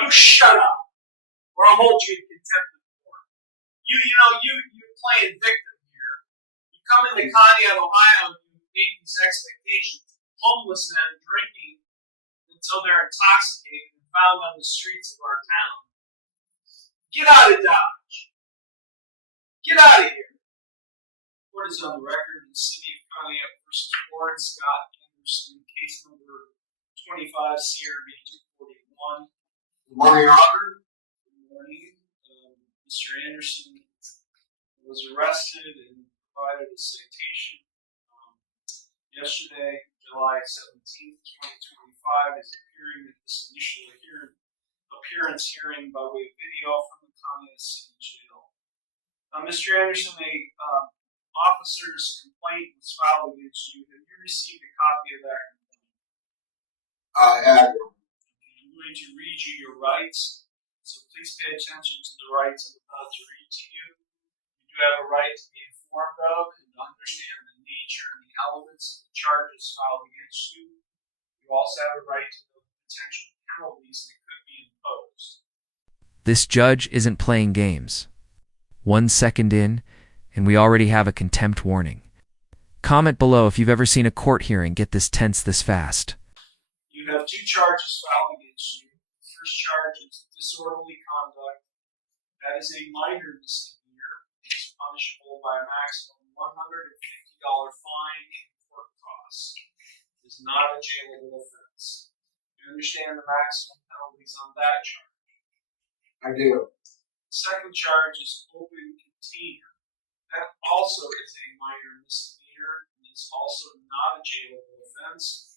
You shut up, or I'll hold you in contempt of court. You're playing victim here. You come into Conneaut, Ohio, and you make these expectations. Homeless men drinking until they're intoxicated and found on the streets of our town. Get out of Dodge. Get out of here. Court is on the record in the city of Conneaut versus Warren Scott Anderson, case number 25 CRB 241. Good morning, Your Honor. Good morning. Mr. Anderson was arrested and provided a citation yesterday, July 17th, 2025, is appearing at this initial appearance hearing by way of video from the Conneaut City Jail. Mr. Anderson, a officer's complaint was filed against you. Have you received a copy of that complaint? I have. I'm going to read you your rights, so please pay attention to the rights I'm about to read to you. You do have a right to be informed of and to understand the nature and the elements of the charges filed against you. You also have a right to know the potential penalties that could be imposed. This judge isn't playing games. 1 second in, and we already have a contempt warning. Comment below if you've ever seen a court hearing get this tense this fast. You have 2 charges filed against you. The first charge is disorderly conduct. That is a minor misdemeanor. It is punishable by a maximum $150 fine and court costs. It is not a jailable offense. Do you understand the maximum penalties on that charge? I do. The second charge is open container. That also is a minor misdemeanor and is also not a jailable offense.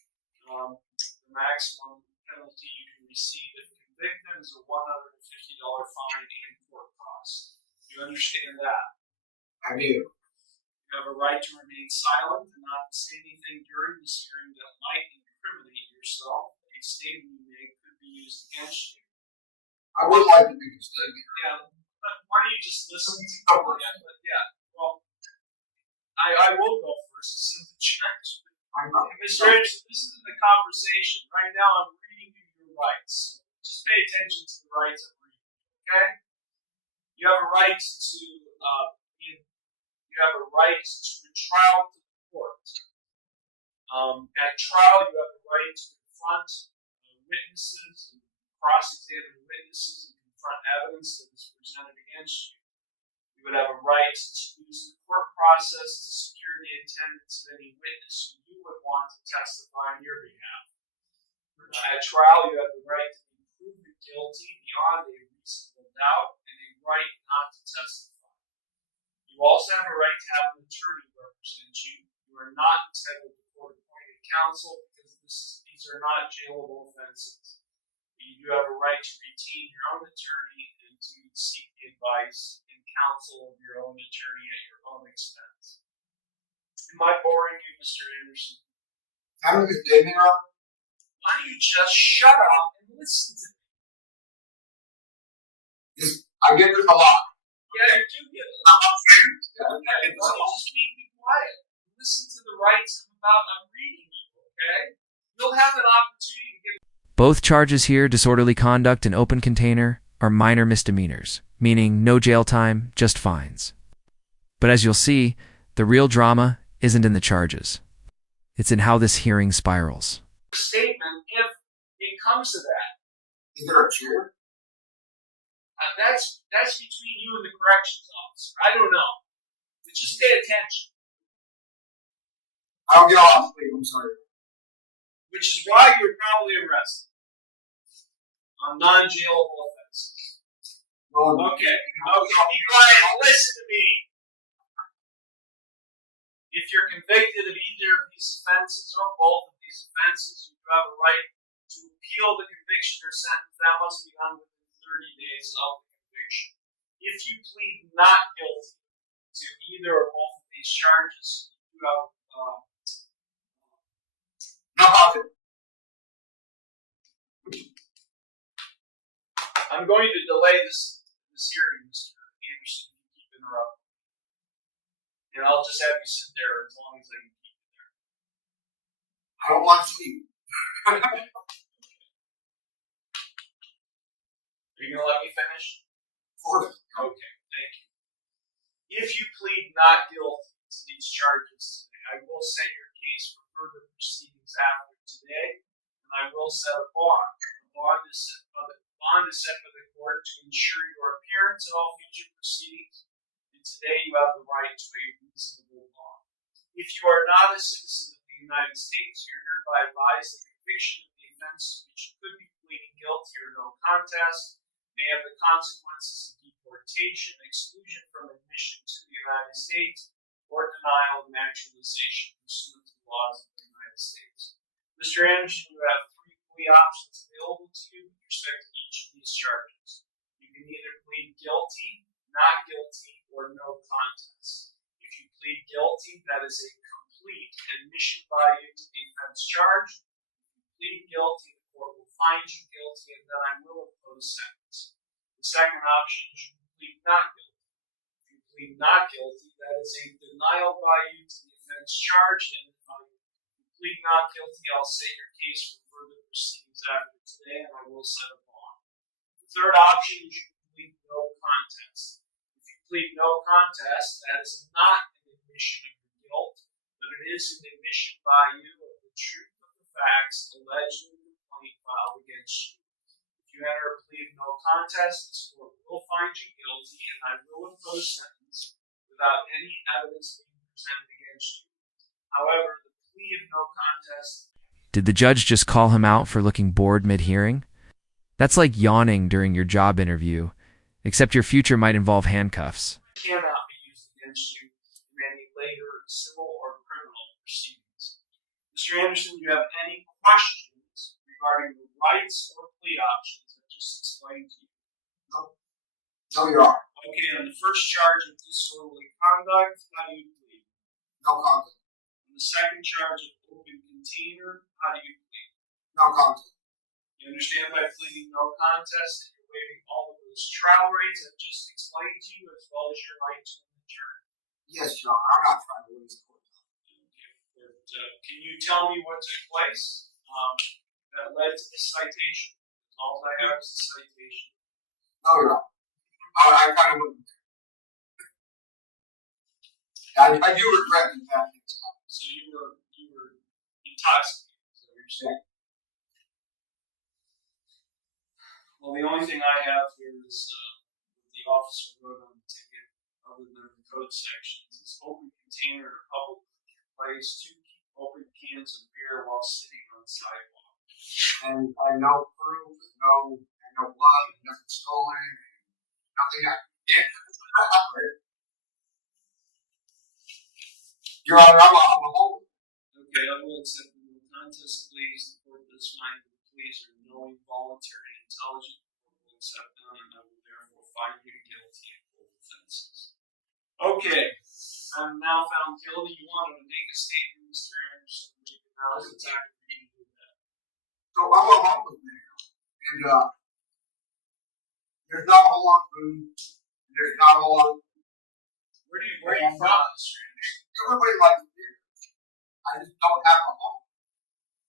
The maximum penalty you can receive if convicted is a $150 fine and court costs. Do you understand that? I do. You have a right to remain silent and not to say anything during this hearing that might incriminate yourself. A statement you make could be used against you. I would like to make a statement. Yeah, but why don't you just listen to me? Well, I will go first. It's in the charge. Mr. Anderson, this isn't a conversation. Right now I'm reading you your rights. Just pay attention to the rights I'm reading, okay? You have a right to a trial to the court. At trial, you have the right to confront witnesses and cross-examine witnesses and confront evidence that is presented against you. You would have a right to use the court process to secure the attendance of any witness you would want to testify on your behalf. At trial, you have the right to be proven guilty beyond a reasonable doubt and a right not to testify. You also have a right to have an attorney represent you. You are not entitled to court-appointed counsel because these are not jailable offenses. You do have a right to retain your own attorney and to seek the advice and counsel of your own attorney at your own expense. Am I boring you, Mr. Anderson? I'm a misdemeanor. Why don't you just shut up and listen to me? I get this a lot. Yeah, you do get it. Okay, why don't you just be quiet? Listen to the rights I'm reading you, okay? You'll have an opportunity to get. Both charges here, disorderly conduct and open container, are minor misdemeanors, meaning no jail time, just fines. But as you'll see, the real drama isn't in the charges. It's in how this hearing spirals. Statement if it comes to that. Is there a chair? That's between you and the corrections officer. I don't know. But just pay attention. I'll get off sleep, I'm sorry. Which is why you're probably arrested on non-jailable offenses. Okay, be quiet and listen to me. If you're convicted of either of these offenses or both of these offenses, you have a right to appeal the conviction or sentence. That must be done within 30 days of the conviction. If you plead not guilty to either or both of these charges, you have I'm going to delay this hearing, Mr. Anderson. You keep interrupting. And I'll just have you sit there as long as I can keep you there. I don't want to sleep. Are you going to let me finish? Of course. Okay, thank you. If you plead not guilty to these charges today, I will set your case for further proceedings after today, and I will set a bond. A bond is set by the court to ensure your appearance at all future proceedings, and today you have the right to a reasonable bond. If you are not a citizen of the United States, you're hereby advised that conviction of the offense to which you could be pleading guilty or no contest may have the consequences of deportation, exclusion from admission to the United States, or denial of naturalization pursuant to the laws of the United States. Mr. Anderson, you have three plea options available to you with respect to each of these charges. You can either plead guilty, not guilty, or no contest. If you plead guilty, that is a complete admission by you to the offense charged. If you plead guilty, the court will find you guilty, and then I will impose sentence. The second option is you plead not guilty. If you plead not guilty, that is a denial by you to the offense charged, and if you plead not guilty, I'll set your case for further proceedings after today, and I will set a bond. The third option is you plead no contest. If you plead no contest, that is not an admission of your guilt, but it is an admission by you of the truth of the facts alleged in the complaint filed against you. If you enter a plea of no contest, this court will find you guilty, and I will impose sentence without any evidence being presented against you. However, the plea of no contest. Did the judge just call him out for looking bored mid-hearing? That's like yawning during your job interview, except your future might involve handcuffs. Cannot be used against you in any later civil or criminal proceedings. Mr. Anderson, do you have any questions regarding the rights or plea options I just explained to you? No, Your Honor. Okay, on the first charge of disorderly conduct, how do you plead? No contest. On the second charge of open container, how do you plead? No contest. You understand by pleading no contest that you're waiving all of those trial rights I've just explained to you, as well as your right to an attorney. Yes, Your Honor. I'm not trying to waste court time. Okay, but can you tell me what took place that led to the citation? All I have is the citation. No, Your Honor. I kind of wouldn't. I do regret the fact that it's not. So you were intoxicated. Is that what you're saying? Well, the only thing I have here is the officer wrote on the ticket, other than the code sections, is open container in a public place, 2 open cans of beer while sitting on the sidewalk. And I know proof, no blood, nothing stolen, nothing happened. Yeah. Your Honor, I'm a holder. Okay, I will accept the no contest pleas. The court does find that the pleas are knowing, voluntary, and intelligent. The court will accept them, and I will therefore find you guilty of both offenses. Okay, I'm now found guilty. You wanted to make a statement, Mr. Anderson. Now is the time for you to do that. So I'm a homeless man, and there's not a whole lot of food. There's not a whole lot. Where are you from, Mr. Anderson? Everybody likes beer. I just don't have a home.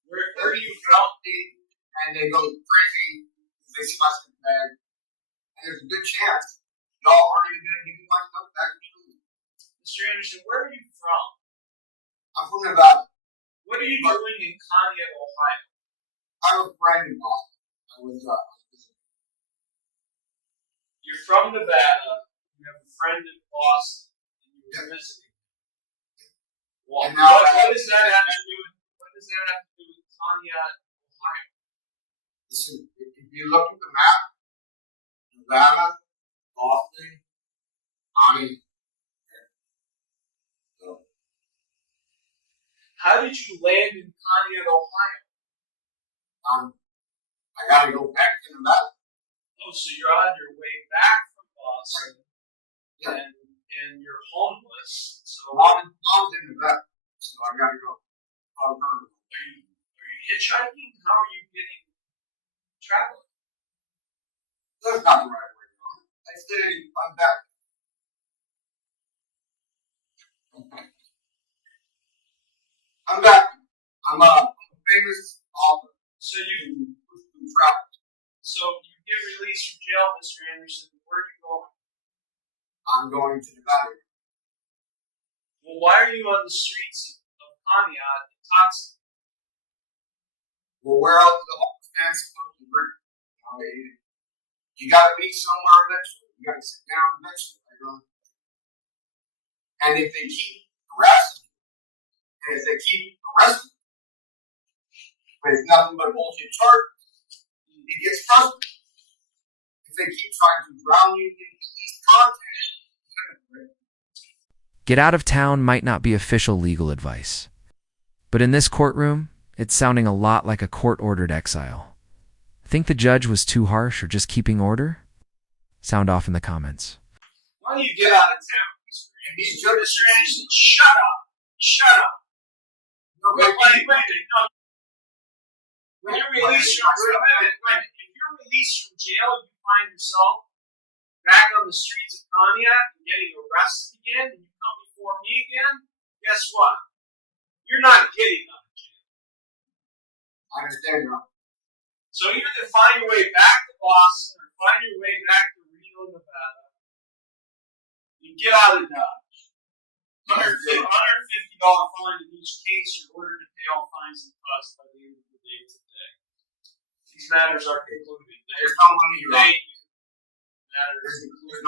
Where are you from? And they go crazy because they see my stuff bag. And there's a good chance y'all aren't even going to give me my stuff back to me. Mr. Anderson, where are you from? I'm from Nevada. What are you doing in Conneaut, Ohio? I was friend in Boston. I was visiting. You're from Nevada. You have a friend in Boston, and you were visiting. Well, And now what does that have to do with Conneaut, Ohio? Listen, if you look at the map, Nevada, Boston, Connie. So, How did you land in Conneaut, Ohio? I gotta go back to Nevada. Oh, so you're on your way back from Boston, Yeah. and you're homeless. So Mom's in Nevada, so I gotta go. are you hitchhiking? How are you getting traveling? That's not the right way to go. I say I'm back. I'm back. I'm a famous author So you who travels. so you get released from jail, Mr. Anderson, where are you going? I'm going to Nevada. Well, why are you on the streets of Pontiac intoxicated? Well, where else is the homeless man supposed to drink? You gotta be somewhere eventually. You gotta sit down eventually. And if they keep arresting with nothing but bullshit charges, it gets frustrating. If they keep trying to drown you in police contact. Get out of town might not be official legal advice. But in this courtroom, it's sounding a lot like a court-ordered exile. Think the judge was too harsh or just keeping order? Sound off in the comments. Why don't you get out of town, Mr. Anderson? These judges are Anderson, shut up! Shut up! No, wait. No. When you're released from jail, you find yourself back on the streets of Pontiac and getting arrested again, and you come before me again, guess what? You're not getting out of jail. I understand, Your Honor. So you either find your way back to Boston or find your way back to Reno, Nevada. You get out of Dodge. $150 fine in each case. You're ordered to pay all fines and costs by the end of the day today. These matters are concluded. There's no money, Your Honor. Matters concluded.